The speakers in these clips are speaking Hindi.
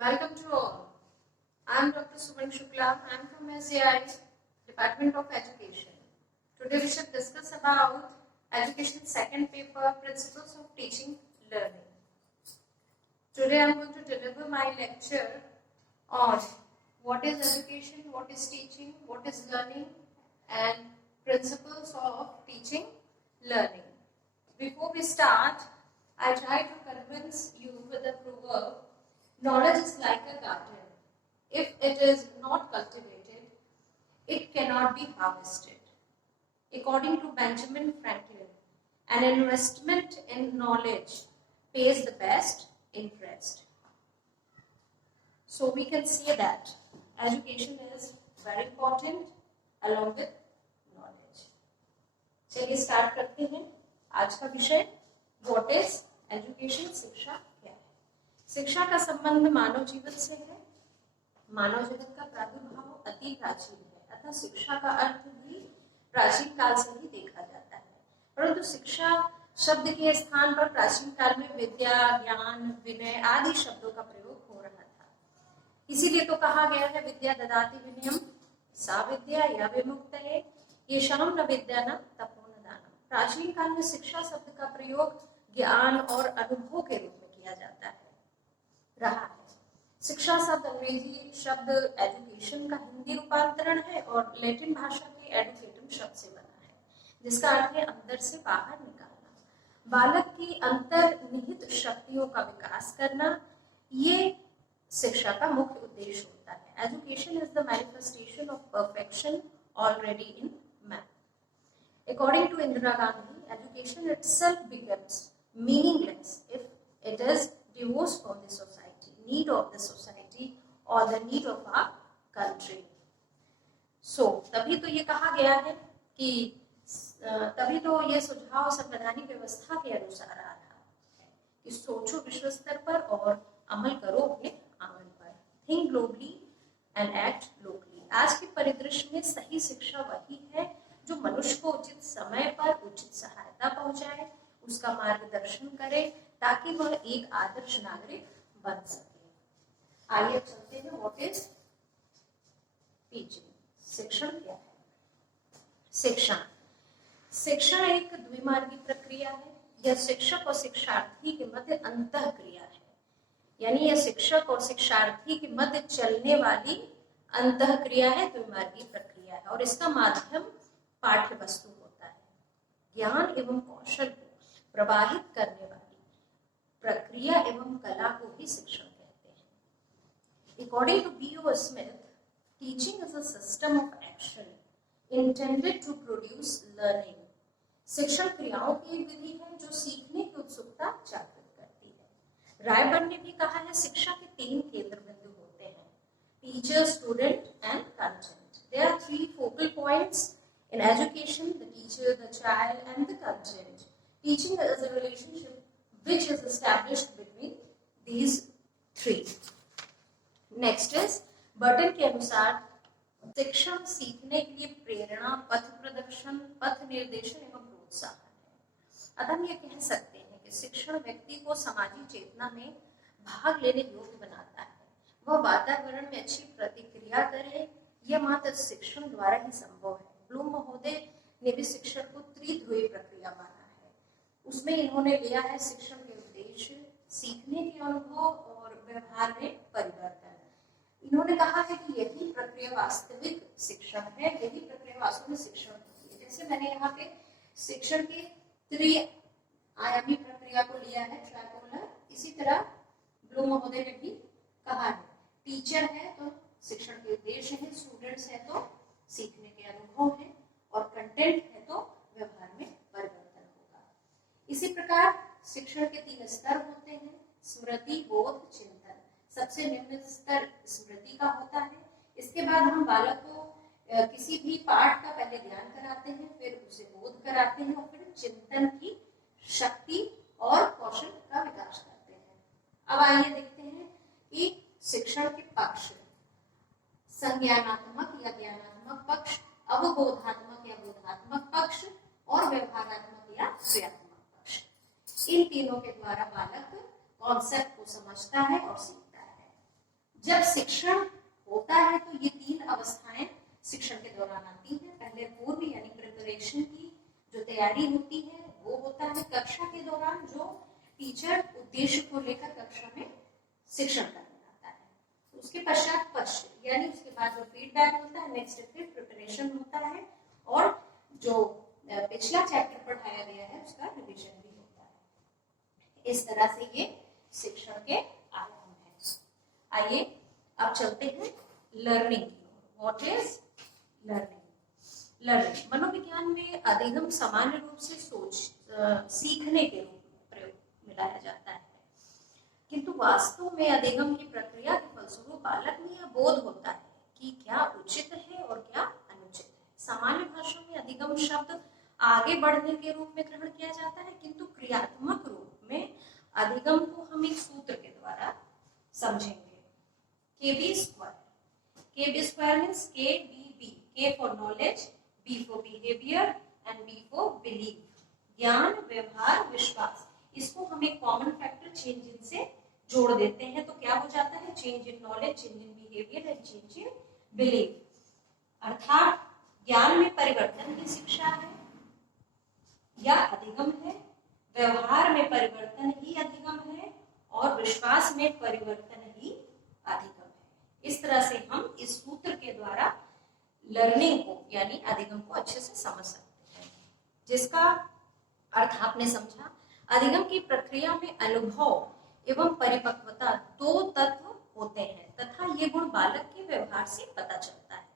Welcome to all. I am Dr. Suman Shukla. I am from SAI, Department of Education. Today we should discuss about education second paper, Principles of Teaching Learning. Today I am going to deliver my lecture on what is education, what is teaching, what is learning, and principles of teaching learning. Before we start, I try to convince you with a proverb. Knowledge is like a garden. If it is not cultivated, it cannot be harvested. According to Benjamin Franklin, an investment in knowledge pays the best interest. So we can say that education is very important along with knowledge. चलिए स्टार्ट करते हैं आज का विषय व्हाट इज एजुकेशन, शिक्षा क्या है। शिक्षा का संबंध मानव जीवन से है। मानव जगत का प्रादुर्भाव अति प्राचीन है, अतः शिक्षा का अर्थ भी प्राचीन काल से ही देखा जाता है। परंतु शिक्षा शब्द के स्थान पर प्राचीन काल में विद्या, ज्ञान, विनय आदि शब्दों का प्रयोग हो रहा था। इसीलिए तो कहा गया है विद्या ददाति विनयम सा विद्या या विमुक्तये येषां न विद्या न तपो न दानम। प्राचीन काल में शिक्षा शब्द का प्रयोग ज्ञान और अनुभव के रूप में किया जाता है रहा है। शिक्षा शब्द अंग्रेजी शब्द एजुकेशन का हिंदी रूपांतरण है और लैटिन भाषा के एडुकेटम शब्द से बना है, जिसका अर्थ है अंदर से बाहर निकालना, बालक की अंतर्निहित शक्तियों का विकास करना। ये शिक्षा का मुख्य उद्देश्य होता है। Education is the manifestation of perfection already in man. According to Indira Gandhi, education itself becomes meaningless if it is divorced from the society, need of the society or the need of our country. So, तभी तो ये कहा गया है कि तभी तो ये सुझाव संवैधानिक व्यवस्था के अनुसार आ रहा है कि सोचो विश्व स्तर पर और अमल करो अपने आंगन पर। Think globally and act locally. आज के परिदृश्य में सही शिक्षा वही है जो मनुष्य को उचित समय पर उचित सहायता पहुंचाए, उसका मार्गदर्शन करे ताकि वह एक आदर्श नागरिक बन सके। आइए चलते हैं व्हाट इज टीचिंग, शिक्षण क्या है। शिक्षण शिक्षण एक द्विमार्गी प्रक्रिया है। यह शिक्षक और शिक्षार्थी के मध्य अंतः क्रिया है, यानी यह शिक्षक और शिक्षार्थी के मध्य चलने वाली अंतः क्रिया है, द्विमार्गी प्रक्रिया है। और इसका माध्यम पाठ्य वस्तु होता है। ज्ञान एवं कौशल को प्रवाहित करने वाली प्रक्रिया एवं कला को ही शिक्षण कहते हैं। According to B.O. Smith, teaching is a system of action intended to produce learning. शिक्षण क्रियाओं की एक विधि है जो सीखने की उत्सुकता जागृत करती है। रायबर्न ने भी कहा है शिक्षा के 3 केंद्र बिंदु होते हैं, teacher, student and content. There are 3 focal points in education: the teacher, the child, and the content. Teaching is a relationship which is established between these 3. Next is Burton के अनुसार शिक्षण सीखने के लिए प्रेरणा, पथ प्रदर्शन, पथ निर्देशन एवं प्रोत्साहन है। अतः हम ये कह सकते हैं कि शिक्षण व्यक्ति को सामाजिक चेतना में भाग लेने योग्य बनाता है। वह वातावरण में अच्छी प्रतिक्रिया करे, यह मात्र शिक्षण द्वारा ही संभव है। ब्लूम महोदय ने भी शिक्षण को त्रिध्रुवी प्रक्रिया माना है। उसमें इन्होंने लिया है शिक्षण के उद्देश्य, सीखने के अनुभव और व्यवहार में परिवर्तन। इन्होंने कहा है कि यही प्रक्रिया वास्तविक शिक्षण है, यही प्रक्रिया वास्तव में शिक्षण होती है। जैसे मैंने यहाँ पे शिक्षण की त्रिआयामी प्रक्रिया को लिया है, ट्राइपोलर, इसी तरह ब्लूम महोदय ने भी कहा है टीचर है तो शिक्षण के उद्देश्य है, स्टूडेंट्स है तो सीखने के अनुभव है, और कंटेंट है तो व्यवहार में परिवर्तन होगा। इसी प्रकार शिक्षण के 3 स्तर होते हैं, स्मृति, बोध, चिंतन। सबसे निम्न स्तर स्मृति का होता है। इसके बाद हम बालक को किसी भी पाठ का पहले ज्ञान कराते हैं, फिर उसे बोध कराते हैं और फिर चिंतन की शक्ति और कौशल का विकास करते हैं। अब आइए देखते हैं कि शिक्षण के पक्ष, संज्ञानात्मक या ज्ञानात्मक पक्ष, अवबोधात्मक या बोधात्मक पक्ष और व्यवहारात्मक या क्रियात्मक पक्ष। इन तीनों के द्वारा बालक कॉन्सेप्ट को समझता है और सीखता है। जब शिक्षण होता है तो ये 3 अवस्थाएं शिक्षण के दौरान आती हैं। पहले पूर्व यानी प्रिपरेशन की जो तैयारी होती है वो होता है कक्षा के दौरान, जो टीचर उद्देश्य को लेकर कक्षा में शिक्षण करने आता है। उसके पश्चात पश्च यानी उसके बाद जो फीडबैक होता है, नेक्स्ट फिर प्रिपरेशन होता है और जो पिछला चैप्टर पढ़ाया गया है उसका रिवीजन भी होता है। इस तरह से ये शिक्षण के आयाम है। आइए अब चलते हैं लर्निंग की ओर। What is learning? लर्निंग मनोविज्ञान में अधिगम सामान्य रूप से सीखने के रूप में प्रयोग मिलाया जाता है, किंतु वास्तव में अधिगम की प्रक्रिया के फलस्वरूप बालक में यह बोध होता है कि क्या उचित है और क्या अनुचित है। सामान्य भाषा में अधिगम शब्द आगे बढ़ने के रूप में ग्रहण किया जाता है, किंतु क्रियात्मक रूप में अधिगम को हम एक सूत्र के द्वारा समझेंगे। KB square. KB square means KBB, K for knowledge, B for behaviour and B for believe. ज्ञान, व्यवहार, विश्वास, इसको हम एक कॉमन फैक्टर चेंज इन से जोड़ देते हैं तो क्या हो जाता है? Change in knowledge, change in behaviour and change in believe. अर्थात ज्ञान में परिवर्तन की शिक्षा है या अधिगम है, व्यवहार में परिवर्तन ही अधिगम है और विश्वास में परिवर्तन ही अधिगम है। इस तरह से हम इस सूत्र के द्वारा लर्निंग को यानी अधिगम को अच्छे से समझ सकते हैं, जिसका अर्थ आपने समझा। अधिगम की प्रक्रिया में अनुभव एवं परिपक्वता 2 तत्व होते हैं तथा ये गुण बालक के व्यवहार से पता चलता है।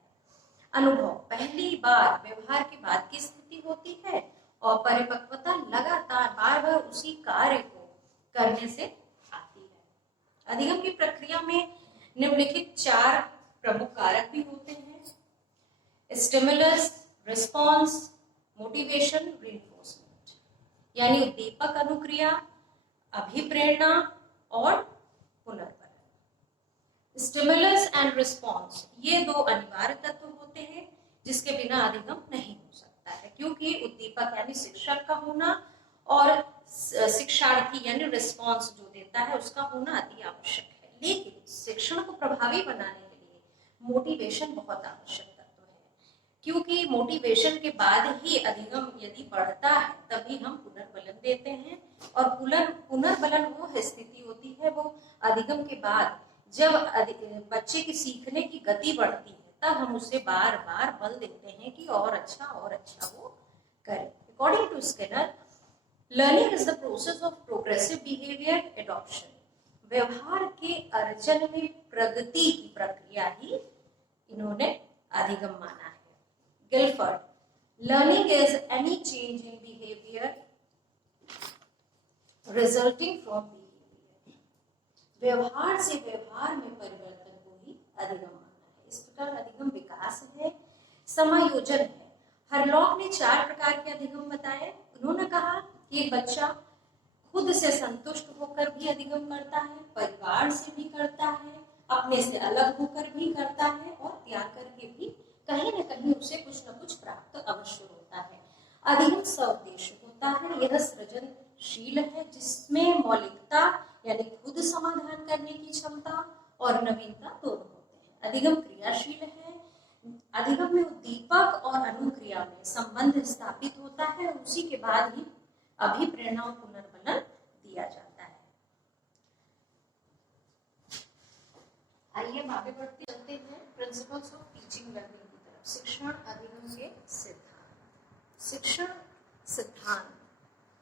अनुभव पहली बार व्यवहार के बाद की स्थिति होती है और परिपक्वता लगातार बार बार उसी कार्य को करने से आती है। अधिगम की प्रक्रिया में निम्नलिखित 4 प्रमुख कारक भी होते हैं: स्टिमुलस, रिस्पॉन्स, मोटिवेशन, रिइंफोर्समेंट। यानी उद्दीपक, अनुक्रिया, अभिप्रेरणा और पुनर्बलन। स्टिमुलस एंड रिस्पॉन्स ये 2 अनिवार्य तत्व होते हैं जिसके बिना अधिगम नहीं हो सकता है, क्योंकि उद्दीपक यानी शिक्षक का होना और शिक्षार्थी यानी रिस्पॉन्स जो देता है उसका होना अति आवश्यक है। लेकिन शिक्षण को प्रभावी बनाने के लिए मोटिवेशन बहुत आवश्यक तत्व है, क्योंकि मोटिवेशन के बाद ही अधिगम यदि बढ़ता है तभी हम पुनर्बलन देते हैं और पुनर्बलन वो स्थिति होती है वो अधिगम के बाद जब बच्चे की सीखने की गति बढ़ती है तब हम उसे बार बार बल देते हैं कि और अच्छा वो करे। According to Skinner, learning is the process of progressive behaviour adoption. व्यवहार के अर्जन में प्रगति की प्रक्रिया ही इन्होंने अधिगम माना है। Gilford, learning is any change in behaviour resulting from behaviour. व्यवहार से व्यवहार में परिवर्तन को ही अधिगम माना है। इस प्रकार अधिगम विकास है, समायोजन है। हरलॉक ने 4 प्रकार के अधिगम बताए। उन्होंने कहा कि एक बच्चा खुद से संतुष्ट होकर भी अधिगम करता है, परिवार से भी करता है, अपने से अलग होकर भी करता है और त्याग करके भी कहीं न कहीं उसे कुछ न कुछ प्राप्त अवश्य होता है। अधिगम सउद्देश्य होता है, यह सृजनशील है जिसमें मौलिकता यानी खुद समाधान करने की क्षमता और नवीनता दोनों होते हैं। अधिगम क्रियाशील है, अधिगम में उद्दीपक और अनुक्रिया में संबंध स्थापित होता है, उसी के बाद ही अभिप्रेरणा और पुनर्बलन दिया जाता है। आइए आगे बढ़ते चलते हैं प्रिंसिपल्स ऑफ टीचिंग लर्निंग की तरफ। शिक्षण अधिगम के सिद्धांत। शिक्षण सिद्धांत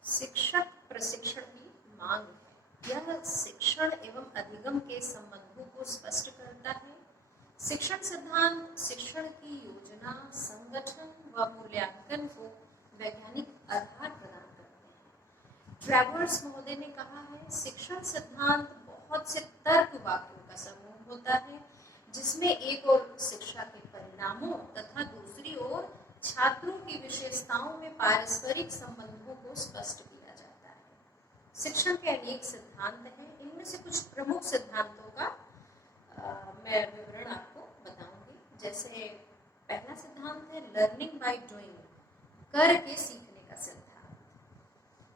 शिक्षक प्रशिक्षण की मांग है। यह शिक्षण एवं अधिगम के संबंधों को स्पष्ट करता है। शिक्षण सिद्धांत शिक्षण की योजना, संगठन व मूल्यांकन को वैज्ञानिक आधार प्रदान करते हैं। ट्रेवर्स महोदय ने कहा है, शिक्षण सिद्धांत बहुत से तर्क वाक्यों का समूह होता है जिसमें एक ओर शिक्षा के परिणामों तथा दूसरी ओर छात्रों की विशेषताओं में पारस्परिक संबंधों को स्पष्ट किया जाता है। शिक्षण के अनेक सिद्धांत हैं, इनमें से कुछ प्रमुख सिद्धांतों का मैं विवरण आपको बताऊंगी। जैसे पहला सिद्धांत है लर्निंग बाय डूइंग, करके सीखने का सिद्धांत।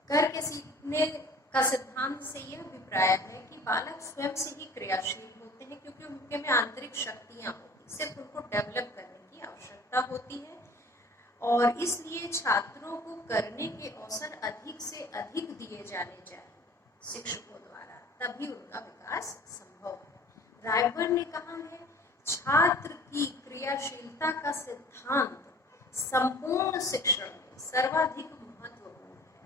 करके सीखने का सिद्धांत से यह अभिप्राय है कि बालक स्वयं से ही क्रियाशील होते हैं, क्योंकि उनके शक्तियां होती, सिर्फ उनको डेवलप करने की आवश्यकता होती है और इसलिए छात्रों को करने के अवसर अधिक से अधिक दिए जाने चाहिए शिक्षकों द्वारा, तभी उनका विकास संभव है। रायबर्न ने कहा है, छात्र की क्रियाशीलता का सिद्धांत संपूर्ण शिक्षण में सर्वाधिक महत्वपूर्ण है।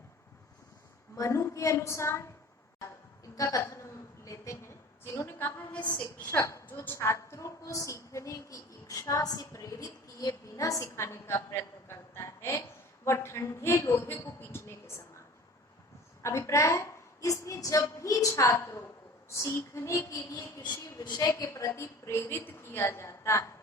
मनु के अनुसार, इनका कथन हम लेते हैं, जिन्होंने कहा है, शिक्षक जो छात्रों को सीखने की इच्छा से प्रेरित किए बिना सिखाने का प्रयत्न करता है वह ठंडे लोहे को पीटने के समान है। अभिप्राय, इसलिए जब भी छात्रों को सीखने के लिए किसी विषय के प्रति प्रेरित किया जाता है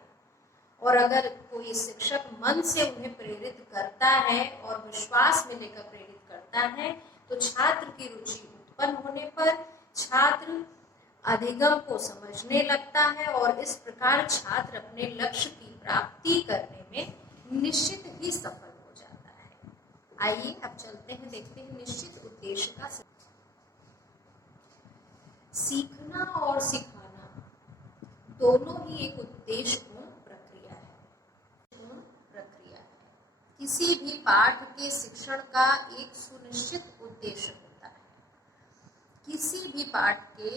और अगर कोई शिक्षक मन से उन्हें प्रेरित करता है और विश्वास में लेकर प्रेरित करता है तो छात्र की रुचि उत्पन्न होने पर छात्र अधिगम को समझने लगता है और इस प्रकार छात्र अपने लक्ष्य की प्राप्ति करने में निश्चित ही सफल हो जाता है। आइए अब चलते हैं, देखते हैं निश्चित उद्देश्य का। सीखना और सिखाना दोनों ही एक उद्देश्यपूर्ण प्रक्रिया है। किसी भी पाठ के शिक्षण का एक सुनिश्चित उद्देश्य होता है। किसी भी पाठ के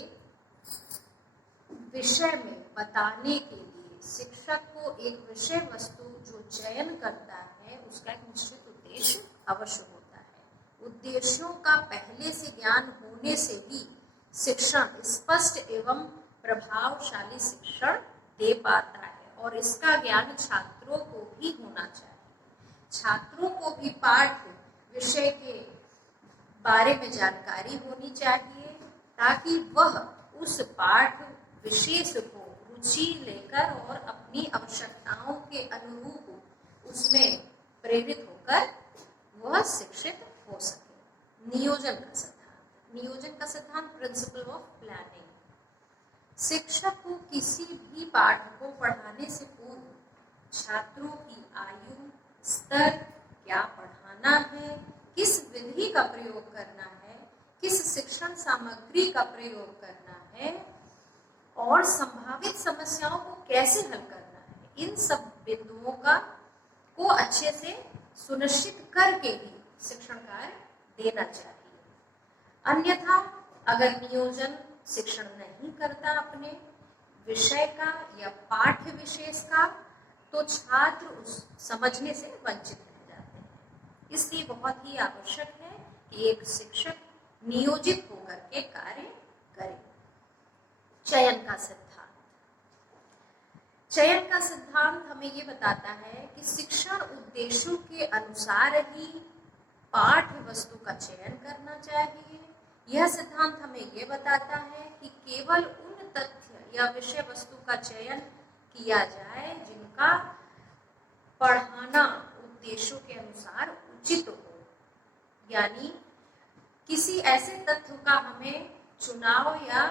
विषय में बताने के लिए शिक्षक को एक विषय वस्तु जो चयन करता है उसका एक निश्चित उद्देश्य अवश्य होता है। उद्देश्यों का पहले से ज्ञान होने से ही शिक्षण स्पष्ट एवं प्रभावशाली शिक्षण दे पाता है और इसका ज्ञान छात्रों को भी होना चाहिए। छात्रों को भी पाठ विषय के बारे में जानकारी होनी चाहिए ताकि वह उस पाठ विशेष को रुचि लेकर और अपनी आवश्यकताओं के अनुरूप उसमें प्रेरित होकर वह शिक्षित हो सके। नियोजन का सिद्धांत प्रिंसिपल ऑफ प्लानिंग। शिक्षक को किसी भी पाठ को पढ़ाने से पूर्व छात्रों की आयु, स्तर, क्या पढ़ाना है, किस विधि का प्रयोग करना है, किस शिक्षण सामग्री का प्रयोग करना है और संभावित समस्याओं को कैसे हल करना है, इन सब बिंदुओं को अच्छे से सुनिश्चित करके ही शिक्षण कार्य देना चाहिए। अन्यथा अगर नियोजन शिक्षण नहीं करता अपने विषय का या पाठ्य विशेष का तो छात्र उस समझने से वंचित रह जाते हैं। इसलिए बहुत ही आवश्यक है कि एक शिक्षक नियोजित होकर के कार्य करे। चयन का सिद्धांत हमें ये बताता है कि शिक्षण उद्देश्यों के अनुसार ही पाठ्य वस्तु का चयन करना चाहिए। यह सिद्धांत हमें ये बताता है कि केवल उन तथ्य या विषय वस्तु का चयन किया जाए जिनका पढ़ाना उद्देश्यों के अनुसार उचित हो, यानी किसी ऐसे तथ्य का हमें चुनाव या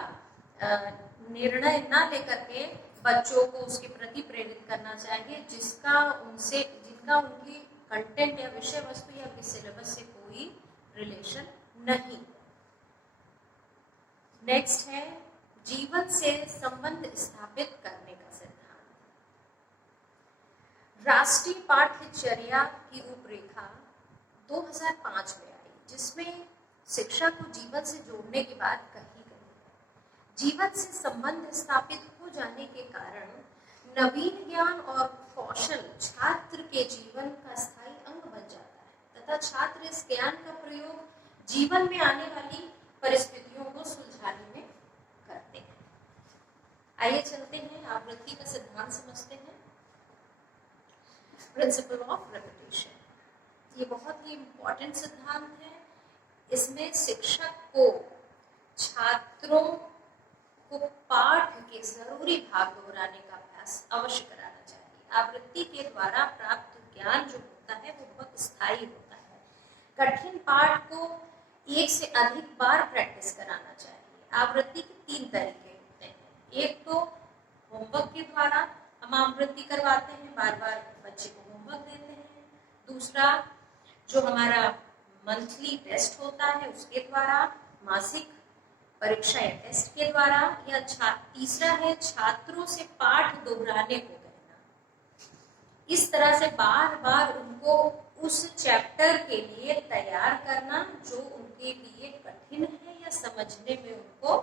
निर्णय न लेकर के बच्चों को उसके प्रति प्रेरित करना चाहिए जिनका उनकी कंटेंट या विषय वस्तु या सिलेबस से कोई रिलेशन नहीं। नेक्स्ट है जीवन से संबंध स्थापित करने का सिद्धांत। राष्ट्रीय पाठ्यचर्या की रूपरेखा 2005 में आई जिसमें शिक्षा को जीवन से जोड़ने की बात कही गई। जीवन से संबंध स्थापित हो जाने के कारण नवीन ज्ञान और कौशल छात्र के जीवन का स्थायी अंग बन जाता है तथा छात्र इस ज्ञान का प्रयोग जीवन में आने वाली परिस्थितियों को सुलझाने में करते हैं। आइए चलते हैं, आवृत्ति का सिद्धांत समझते हैं। प्रिंसिपल ऑफ रेपिटेशन, ये बहुत ही इंपॉर्टेंट सिद्धांत है। इसमें शिक्षक को छात्रों को पाठ के जरूरी भाग दोहराने का अभ्यास अवश्य कराना चाहिए। आवृत्ति के द्वारा प्राप्त ज्ञान जो होता है वो बहुत स्थायी होता है। कठिन पाठ को एक से अधिक बार प्रैक्टिस कराना चाहिए। आवृत्ति के 3 तरीके होते हैं। एक तो होमवर्क के द्वारा हम आवृत्ति करवाते हैं, बार बार बच्चे को होमवर्क देते हैं। दूसरा जो हमारा मंथली टेस्ट होता है उसके द्वारा, मासिक परीक्षा या टेस्ट के द्वारा, या तीसरा है छात्रों से पाठ दोहराने को कहना। इस तरह से बार बार उनको उस चैप्टर के लिए तैयार करना जो उनके लिए कठिन है या समझने में उनको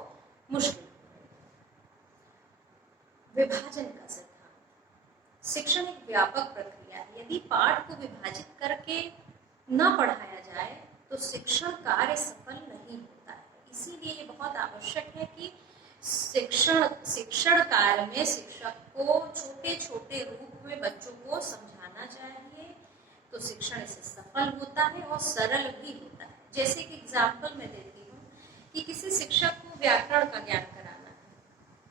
मुश्किल है। विभाजन का सिद्धांत। शिक्षण एक व्यापक प्रक्रिया है। यदि पाठ को विभाजित करके न पढ़ाया जाए तो शिक्षण कार्य सफल नहीं होता है। इसीलिए ये बहुत आवश्यक है कि शिक्षण कार्य में शिक्षक को छोटे छोटे रूप में बच्चों को समझाना चाहिए, तो शिक्षण इससे सफल होता है और सरल भी होता है। जैसे कि एग्जाम्पल मैं देती हूँ कि किसी शिक्षक को व्याकरण का ज्ञान कराना है,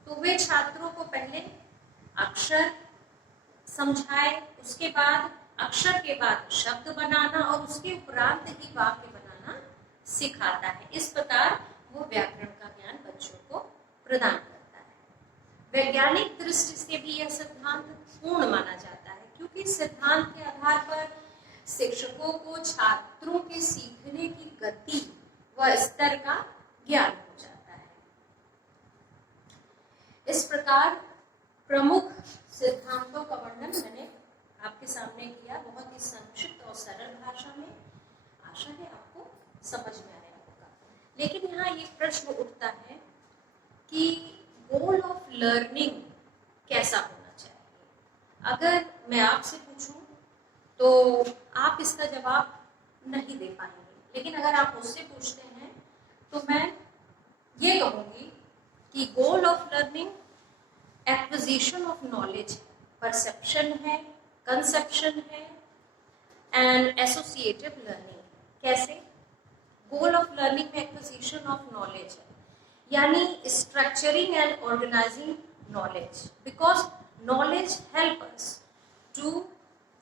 तो वे छात्रों को पहले अक्षर समझाए, उसके बाद अक्षर के बाद शब्द बनाना और उसके उपरांत ही वाक्य बनाना सिखाता है। इस प्रकार वो व्याकरण का ज्ञान बच्चों को प्रदान करता है। वैज्ञानिक दृष्टि से भी यह सिद्धांत पूर्ण माना जाता है, क्योंकि इस सिद्धांत के आधार पर शिक्षकों को छात्रों के सीखने की गति व स्तर का ज्ञान हो जाता है। इस प्रकार प्रमुख सिद्धांतों का वर्णन मैंने आपके सामने किया, बहुत ही संक्षिप्त और सरल भाषा में। आशा है आपको समझ में आया होगा। लेकिन यहाँ ये प्रश्न उठता है कि गोल ऑफ लर्निंग कैसा होना चाहिए। अगर मैं आपसे पूछूं तो आप इसका जवाब नहीं दे पाएंगे, लेकिन अगर आप मुझसे पूछते हैं तो मैं ये कहूँगी कि goal of learning acquisition of knowledge, perception है, कंसेप्शन है एंड एसोसिएटिव लर्निंग। कैसे? गोल ऑफ लर्निंग में एक्विजिशन ऑफ नॉलेज है, यानी structuring and organising knowledge, because knowledge help us to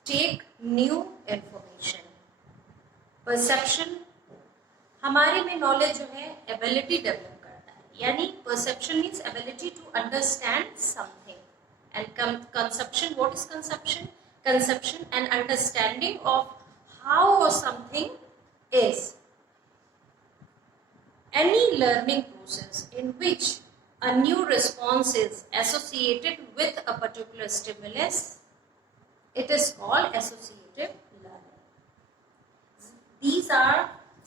take new information. Perception, हमारे में नॉलेज जो है एबिलिटी डेवलप करता है, यानी perception means ability to understand something, and conception, what is conception? Conception and understanding of how something is. Any learning process in which a new response is associated with a particular stimulus, it is called associative learning. These are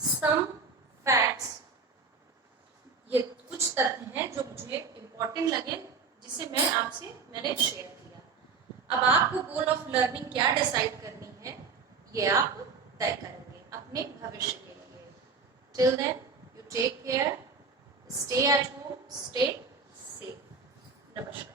some facts. ये कुछ तथ्य हैं जो मुझे इम्पोर्टेंट लगे, जिसे मैंने शेयर किया। अब आपको गोल ऑफ लर्निंग क्या डिसाइड करनी है, ये आप तय करेंगे अपने भविष्य के लिए। Till then you take care, stay at home, stay safe. नमस्कार।